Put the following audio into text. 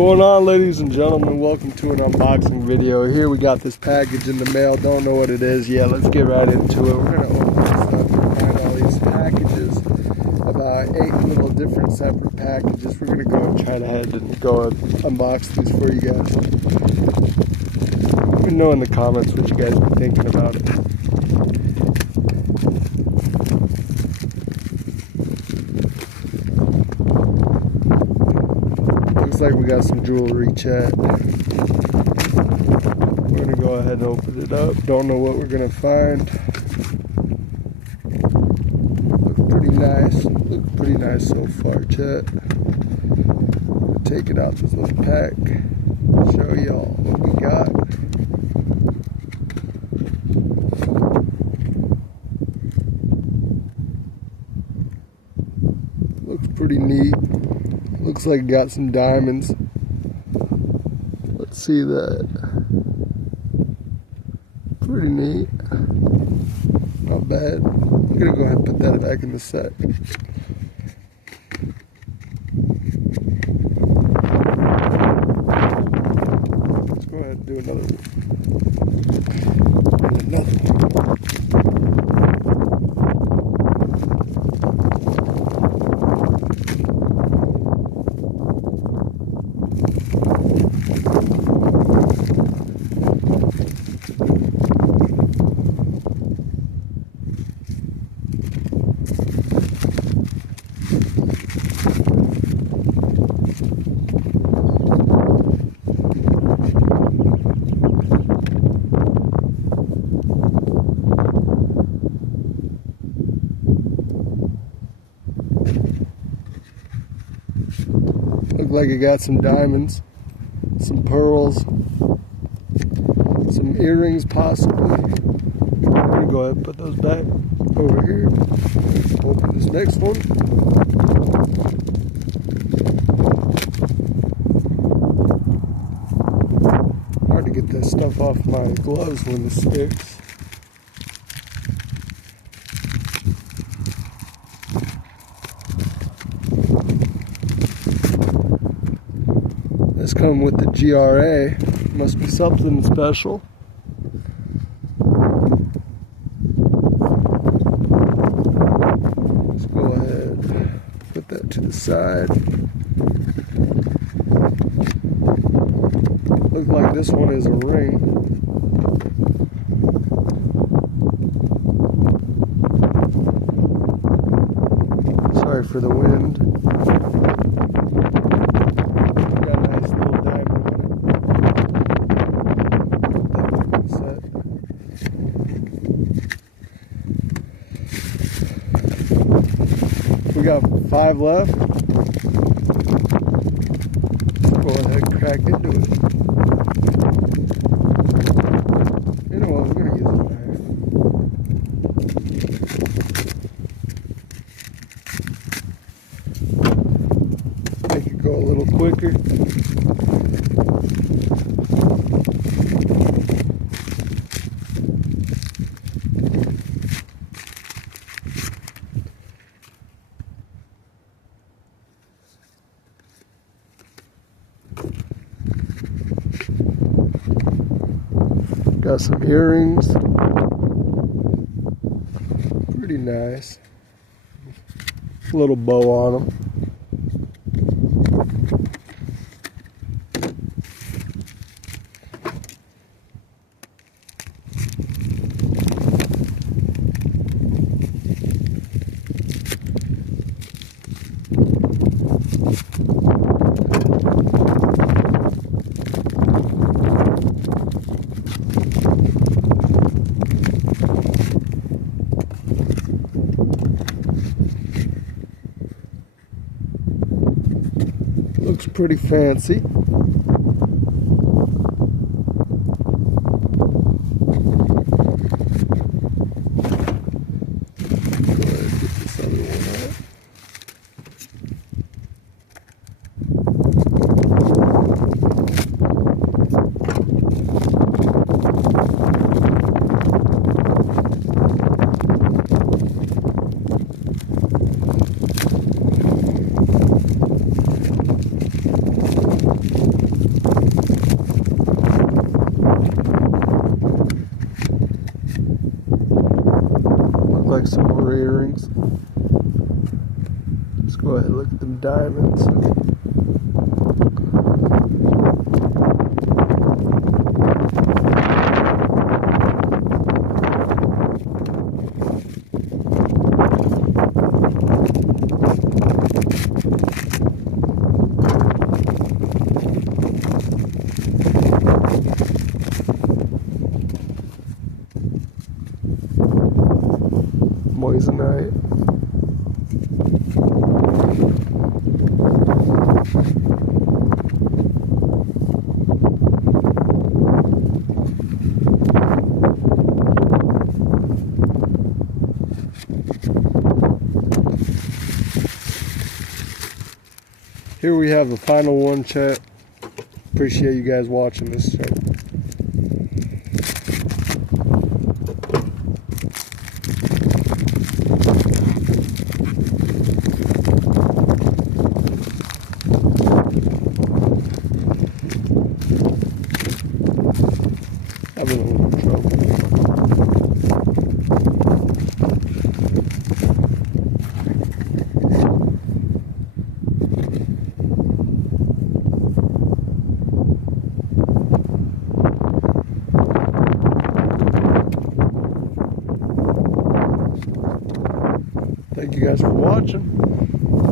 Going on, ladies and gentlemen? Welcome to an unboxing video. Here we got this package in the mail. Don't know what it is yet. Let's get right into it. We're going to open this up and find all these packages. About 8 little different separate packages. We're going to go and try to head and go unbox these for you guys. Let me know in the comments what you guys are thinking about it. Looks like we got some jewelry, chat. We're gonna go ahead and open it up. Don't know what we're gonna find. Look pretty nice. Look pretty nice so far, chat. Take it out this little pack. Show y'all what we got. Looks pretty neat. Looks like it got some diamonds. Let's see that. Pretty neat. Not bad. I'm gonna go ahead and put that back in the set. Let's go ahead and do another one. And another one. Look like it got some diamonds, some pearls, some earrings possibly. I'm gonna go ahead and put those back over here. Open this next one. Hard to get this stuff off my gloves when it sticks. This come with the GRA. Must be something special. Let's go ahead, put that to the side. Looks like this one is a ring. Sorry for the wind. We got 5 left. Let's go ahead and crack into it. You know what, we're gonna use a knife. Make it go a little quicker. Got some earrings. Pretty nice. Little bow on them. Looks pretty fancy. silver earrings. Let's go ahead and look at them diamonds. Moissanite. Here we have the final one, chat. Appreciate you guys watching this, chat. I've been a little in trouble. Thank you guys for watching.